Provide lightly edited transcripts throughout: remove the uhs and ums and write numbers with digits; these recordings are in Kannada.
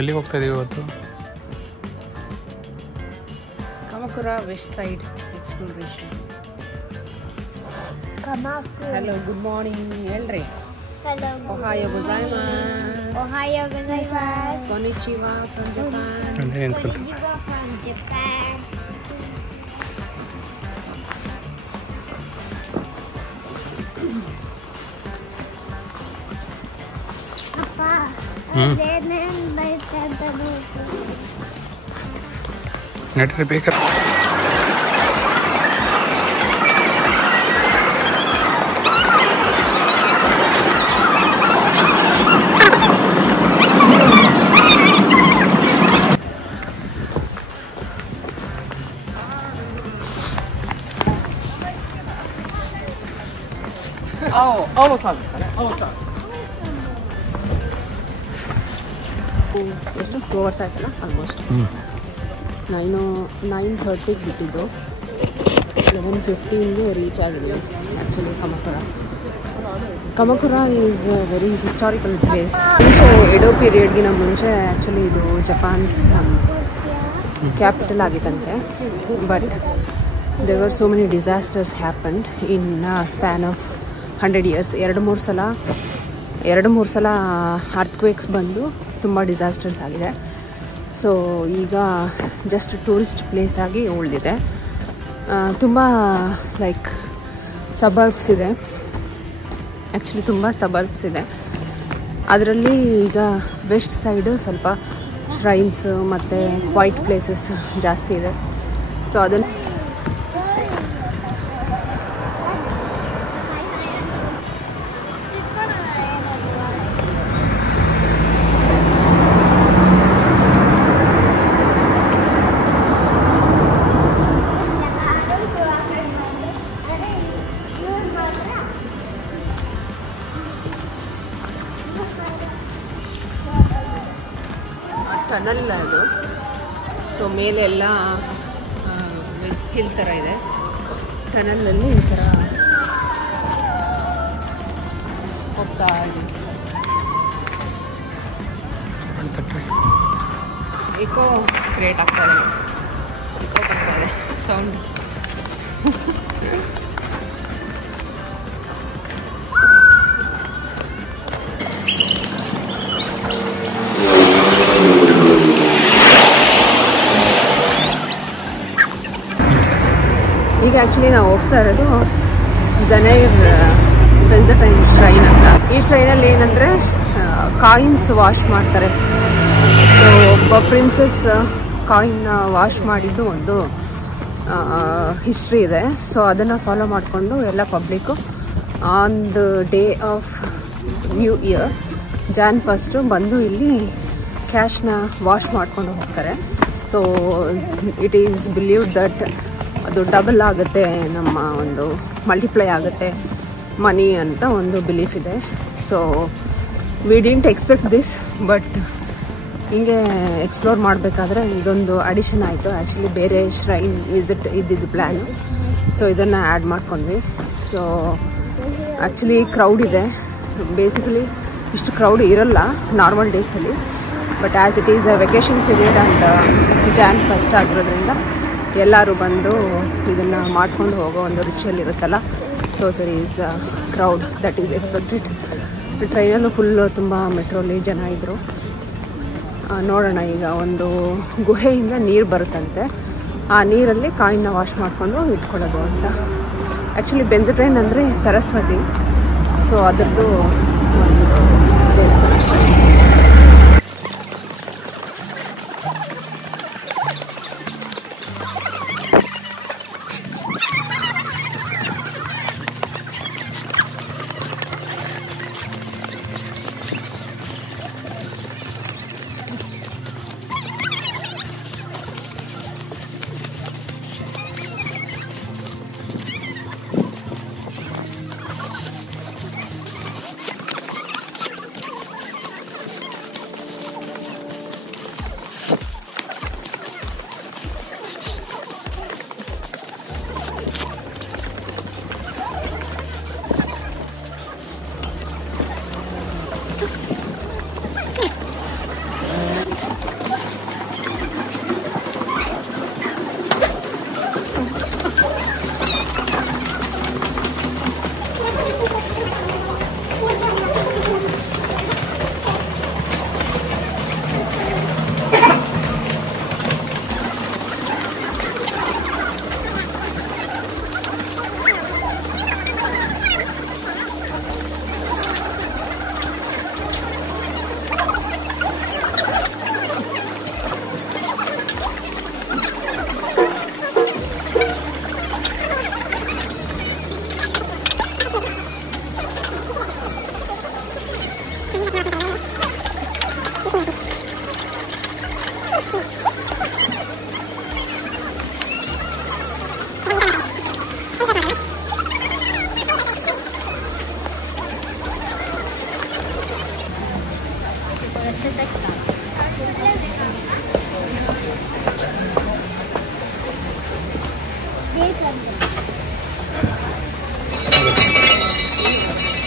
ಎಲ್ಲಿಗೆ ಹೋಗ್ತಾ ಇದೀವಿ ಇವತ್ತು? Kamakura west side exploration. Hello, good morning ಹೇಳ್ರಿ. Ohayo gozaimasu. Ohayo gozaimasu. Konnichiwa from Japan. Konnichiwa from Japan. Papa, ನಡ್ರಿ ಬೇಕಾ?青さんですかね。青さん。ಎಷ್ಟು 2 hours ಆಯ್ತಲ್ಲ ಆಲ್ಮೋಸ್ಟ್. 9:30ಗೆ ಬಿಟ್ಟಿದ್ದು, 11:15ಗೆ ರೀಚ್ ಆಗಿದ್ದೀವಿ. Actually Kamakura is a very historical place. So Edo ಪೀರಿಯಡ್ಗಿನ ಮುಂಚೆ ಆ್ಯಕ್ಚುಲಿ ಇದು ಜಪಾನ್ಸ್ ಕ್ಯಾಪಿಟಲ್ ಆಗಿತ್ತಂತೆ. But there were so many disasters happened in span of 100 years. 2-3 ಸಲ ಅರ್ಥ್ಕ್ವೇಕ್ಸ್ ಬಂದು ತುಂಬ ಡಿಸಾಸ್ಟರ್ಸ್ ಆಗಿದೆ. ಸೊ ಈಗ ಜಸ್ಟ್ ಟೂರಿಸ್ಟ್ ಪ್ಲೇಸ್ ಆಗಿ ಉಳಿದಿದೆ. ತುಂಬ ಲೈಕ್ ಸಬರ್ಬ್ಸ್ ಇದೆ, ಆ್ಯಕ್ಚುಲಿ ತುಂಬ ಸಬರ್ಬ್ಸ್ ಇದೆ. ಅದರಲ್ಲಿ ಈಗ ವೆಸ್ಟ್ ಸೈಡು ಸ್ವಲ್ಪ ಶ್ರೈನ್ಸ್ ಮತ್ತು ವೈಟ್ ಪ್ಲೇಸಸ್ ಜಾಸ್ತಿ ಇದೆ. ಸೊ ಅದನ್ನು ಟನಲ್ ಅದು. ಸೊ ಮೇಲೆ ಎಲ್ಲ ಹಿಲ್ ಥರ ಇದೆ. ಟನಲಲ್ಲಿ ಈ ಥರ ಹೋಗ್ತಾ ಇದೆ. ಇಕೋ ಕ್ರಿಯೇಟ್ ಆಗ್ತಾ ಇದೆ, ಇಕೋ ಬರ್ತಾ ಇದೆ ಸೌಂಡ್. ಈಗ ಆ್ಯಕ್ಚುಲಿ ನಾವು ಹೋಗ್ತಾ ಇರೋದು ಝನೈರ್ ಬೆಂಜಟೈನ್ ಶ್ರೈನ್ ಅಂತ. ಈ ಶ್ರೈನಲ್ಲಿ ಏನಂದರೆ ಕಾಯಿನ್ಸ್ ವಾಶ್ ಮಾಡ್ತಾರೆ. ಸೊ ಒಬ್ಬ ಪ್ರಿನ್ಸಸ್ ಕಾಯಿನ್ನ ವಾಶ್ ಮಾಡಿದ್ದು ಒಂದು ಹಿಸ್ಟ್ರಿ ಇದೆ. ಸೊ ಅದನ್ನು ಫಾಲೋ ಮಾಡಿಕೊಂಡು ಎಲ್ಲ public on the day of new year Jan 1 ಬಂದು ಇಲ್ಲಿ ಕ್ಯಾಶ್ನ ವಾಶ್ ಮಾಡ್ಕೊಂಡು ಹೋಗ್ತಾರೆ. So it is believed that ಅದು ಡಬಲ್ ಆಗುತ್ತೆ, ನಮ್ಮ ಒಂದು ಮಲ್ಟಿಪ್ಲೈ ಆಗುತ್ತೆ ಮನಿ ಅಂತ ಒಂದು ಬಿಲೀಫ್ ಇದೆ. So we didn't expect this, but ಹಿಂಗೆ ಎಕ್ಸ್ಪ್ಲೋರ್ ಮಾಡಬೇಕಾದ್ರೆ ಇದೊಂದು ಅಡಿಷನ್ ಆಯಿತು. ಆ್ಯಕ್ಚುಲಿ ಬೇರೆ ಶ್ರೈನ್ ವಿಸಿಟ್ ಇದ್ದಿದ್ದು ಪ್ಲ್ಯಾನು. ಸೊ ಇದನ್ನು ಆ್ಯಡ್ ಮಾಡ್ಕೊಂಡ್ವಿ. ಸೊ ಆ್ಯಕ್ಚುಲಿ ಕ್ರೌಡ್ ಇದೆ. ಬೇಸಿಕಲಿ ಇಷ್ಟು ಕ್ರೌಡ್ ಇರಲ್ಲ ನಾರ್ಮಲ್ ಡೇಸಲ್ಲಿ, but as it is a vacation period and Jan 1 ಆಗಿರೋದ್ರಿಂದ ಎಲ್ಲರೂ ಬಂದು ಇದನ್ನು ಮಾಡ್ಕೊಂಡು ಹೋಗೋ ಒಂದು ರಿಚುವಲ್ ಇರುತ್ತಲ್ಲ. So there is crowd that is expected. ಟ್ರೈನಲ್ಲೂ full ತುಂಬ ಮೆಟ್ರೋಲಿ ಜನ ಇದ್ದರು. ನೋಡೋಣ, ಈಗ ಒಂದು ಗುಹೆಯಿಂದ ನೀರು ಬರುತ್ತಂತೆ. ಆ ನೀರಲ್ಲಿ ಕಾಯಿನ ವಾಶ್ ಮಾಡಿಕೊಂಡು ಇಟ್ಕೊಳ್ಳೋದು ಅಂತ. ಆ್ಯಕ್ಚುಲಿ ಬೆಂದಟ್ರೇನ್ ಅಂದರೆ ಸರಸ್ವತಿ, ಸೊ ಅದರದ್ದು ಒಂದು ದೇವಸ್ಥಾನ ಅಷ್ಟೇ.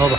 ಹೋಗ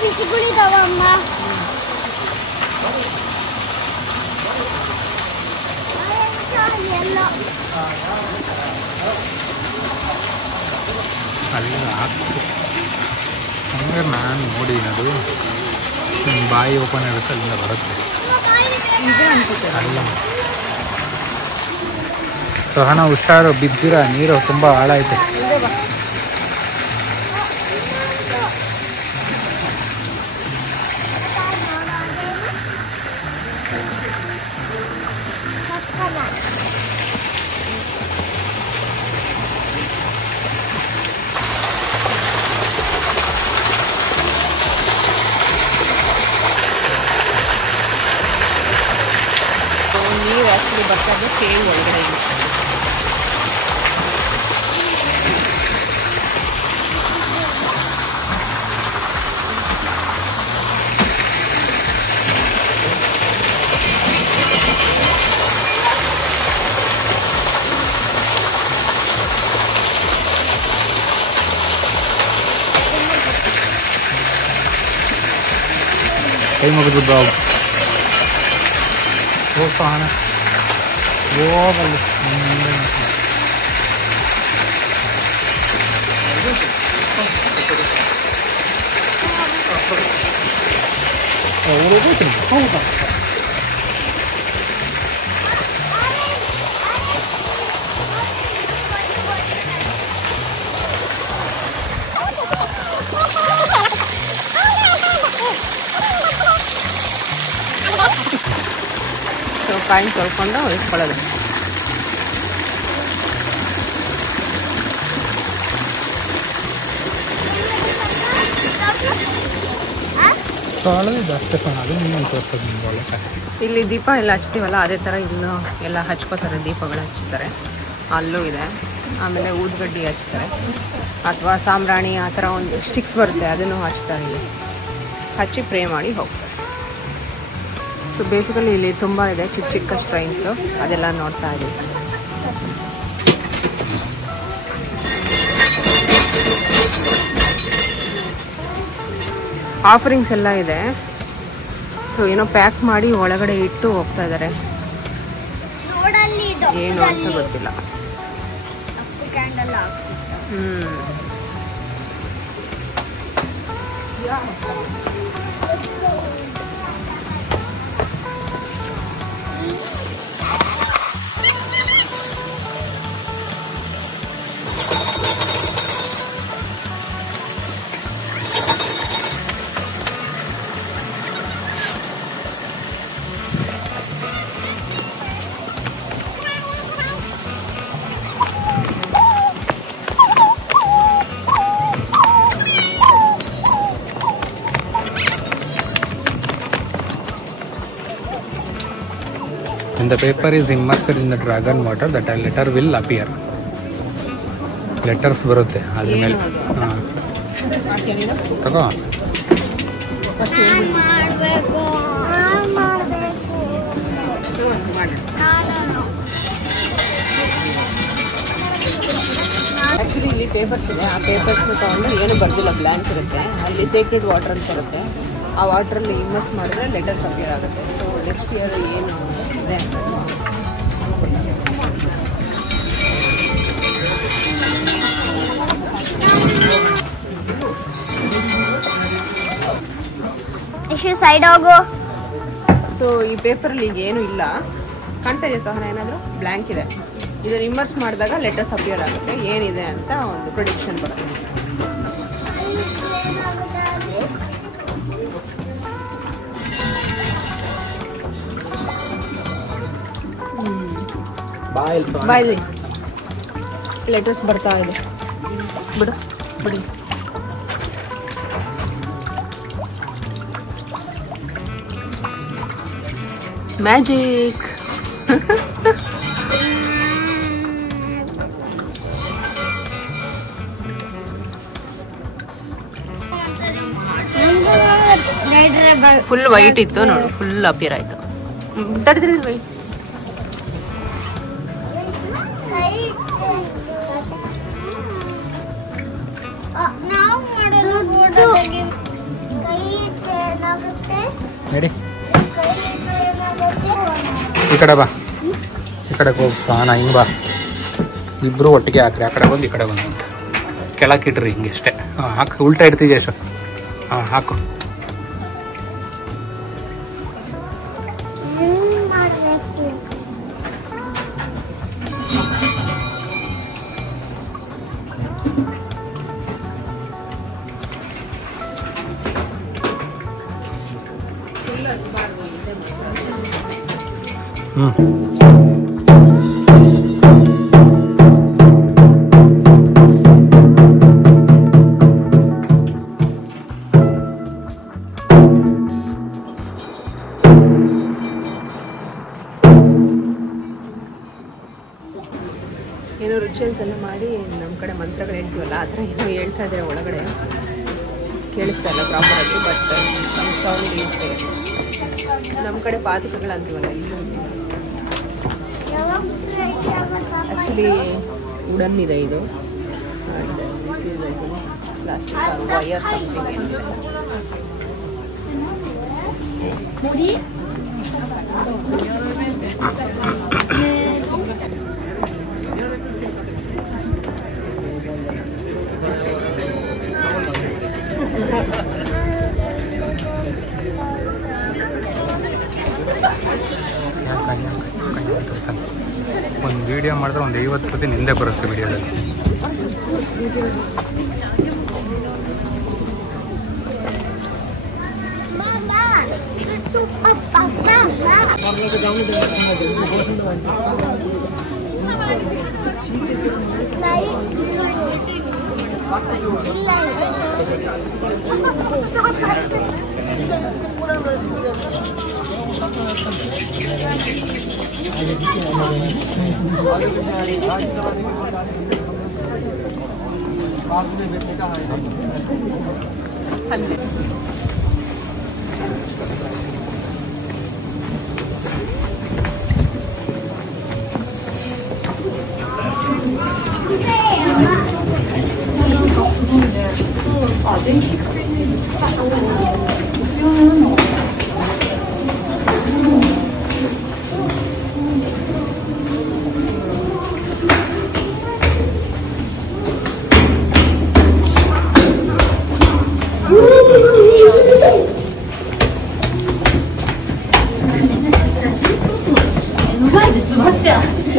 ಬಿಸಿಗಳಿದಾವಮ್ಮ. ಅಲ್ಲಿ ಹಾಕ್ತು ಹಂಗೆ ನಾನು ನೋಡಿನದು ಬಾಯಿ ಓಪನ್ ಇರುತ್ತೆ, ಅಲ್ಲಿಂದ ಬರುತ್ತೆ. ಅಲ್ಲ ಸಹನ ಹುಷಾರು, ಬಿದ್ದಿರ, ನೀರು ತುಂಬ ಆಳ ಐತೆ. ನೀರು ಆ್ಯಕ್ಚುಲಿ ಬರ್ತದೆ ಕೇವ್ ಒಳಗಡೆ. ಕೈ ಮುಗಿದು ಬಾವು ಹೋಗ್ತಾ ಹಣ ಹೋಗಲ್ಲಿ ಹೌದಾ Thank you. ಕಾಯಿನ್ ತೊಳ್ಕೊಂಡು ಇಟ್ಕೊಳ್ಳೋದು. ಇಲ್ಲಿ ದೀಪ ಎಲ್ಲ ಹಚ್ತೀವಲ್ಲ ಅದೇ ಥರ ಇನ್ನು ಎಲ್ಲ ಹಚ್ಕೋತಾರೆ, ದೀಪಗಳು ಹಚ್ತಾರೆ. ಅಲ್ಲೂ ಇದೆ. ಆಮೇಲೆ ಊದ್ಗಡ್ಡಿ ಹಚ್ತಾರೆ ಅಥವಾ ಸಾಂಬ್ರಾಣಿ ಆ ಥರ ಒಂದು ಸ್ಟಿಕ್ಸ್ ಬರುತ್ತೆ, ಅದನ್ನು ಹಚ್ತಾರೆ. ಇಲ್ಲಿ ಹಚ್ಚಿ ಪ್ರೇ ಮಾಡಿ ಹೋಗ್ತಾರೆ. ಸೊ ಬೇಸಿಕಲಿ ಇಲ್ಲಿ ತುಂಬ ಇದೆ ಚಿಕ್ಕ ಚಿಕ್ಕ ಸ್ಟ್ರೈನ್ಸು, ಅದೆಲ್ಲ ನೋಡ್ತಾ ಇದ್ದೀವಿ. ಆಫರಿಂಗ್ಸ್ ಎಲ್ಲ ಇದೆ. ಸೊ ಏನೋ ಪ್ಯಾಕ್ ಮಾಡಿ ಒಳಗಡೆ ಇಟ್ಟು ಹೋಗ್ತಾ ಇದ್ದಾರೆ. ಏನು ಅಂತ ಗೊತ್ತಿಲ್ಲ. When the paper is immersed in the dragon water, that a letter will appear. Letters ಬರುತ್ತೆ ಅದ್ರ ಮೇಲೆ. ತಗೋ. ಆ್ಯಕ್ಚುಲಿ ಇಲ್ಲಿ ಪೇಪರ್ಸ್ ಇದೆ. ಆ ಪೇಪರ್ಸ್ನ ತೊಗೊಂಡು ಏನು ಬರ್ದಿಲ್ಲ, ಬ್ಲ್ಯಾಂಕ್ ಇರುತ್ತೆ. ಅಲ್ಲಿ ಸೇಕ್ರೆಡ್ ವಾಟರ್ ಅಂತ ಇರುತ್ತೆ. ಆ ವಾಟ್ರಲ್ಲಿ ಇನ್ವೆಸ್ಟ್ ಮಾಡಿದ್ರೆ ಲೆಟರ್ಸ್ ಅಪಿಯರ್ ಆಗುತ್ತೆ. ಸೊ ನೆಕ್ಸ್ಟ್ ಇಯರ್ ಏನು ಇದೆ ಸೈಡ್ ಹೋಗು. ಸೊ ಈ ಪೇಪರಲ್ಲಿ ಈಗ ಏನು ಇಲ್ಲ, ಕಾಣ್ತಾ ಇದೆ ಸಹನ, ಏನಾದರೂ ಬ್ಲ್ಯಾಂಕ್ ಇದೆ. ಇದನ್ನು ಇಮರ್ಸ್ ಮಾಡಿದಾಗ ಲೆಟರ್ಸ್ ಅಪಿಯರ್ ಆಗುತ್ತೆ, ಏನಿದೆ ಅಂತ ಒಂದು ಪ್ರಿಡಿಕ್ಷನ್ ಬರುತ್ತೆ. ಬಾಯ್ ಲೆಟರ್ಸ್ ಬರ್ತಾ ಇದೆ. ಬಿಡು ಬಿಡಿ. ಮ್ಯಾಜಿಕ್. ಫುಲ್ ವೈಟ್ ಇತ್ತು ನೋಡು, ಫುಲ್ ಅಪಿಯರ್ ಆಯ್ತು. ತಡೆದ್ರಿ ವೈಟ್. ನಡಿ ಈ ಕಡೆ ಬಾ, ಈ ಕಡೆಗೆ ಹೋಗಿ ಸಾನ ಹಿಂಗೆ ಬಾ. ಇಬ್ಬರು ಒಟ್ಟಿಗೆ ಹಾಕ್ರಿ, ಆ ಕಡೆ ಬಂದು ಈ ಕಡೆ ಬಂದು ಅಂತ ಕೆಳಕ್ಕೆ ಇಟ್ರಿ ಹಿಂಗೆ ಅಷ್ಟೇ. ಹಾಂ ಹಾಕಿ, ಉಲ್ಟಾ ಇಡ್ತೀವಿ ಸರ್. ಹಾಂ ಹಾಕು. ಏನೋ ರಿಚುವಲ್ಸ್ ಎಲ್ಲ ಮಾಡಿ ನಮ್ಮ ಕಡೆ ಮಂತ್ರಗಳು ಹೇಳ್ತೀವಲ್ಲ ಆ ಥರ ಏನೋ ಹೇಳ್ತಾ ಇದ್ದಾರೆ ಒಳಗಡೆ, ಕೇಳಿಸ್ತಾ ಇಲ್ಲ ಪ್ರಾಪರಾಗಿ. ಬಟ್ ನಮ್ಮ ಸೌಂಡ್ ಇರುತ್ತೆ. ನಮ್ಮ ಕಡೆ ಪಾದಕಗಳು ಅಂತೀವಲ್ಲ, ಇಲ್ಲಿ ಆ್ಯಕ್ಚುಲಿ ವುಡನ್ ಇದೆ ಇದು. This is I think plastic or wire something ಏನಿದೆ. ಒಂದು ವಿಡಿಯೋ ಮಾಡಿದ್ರೆ ಒಂದು 50 ಸತಿ ನಿಂದೆ ಬರುತ್ತೆ ವಿಡಿಯೋದಲ್ಲಿ.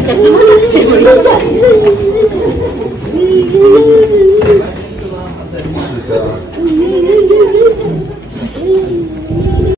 休まなくてもいいじゃん。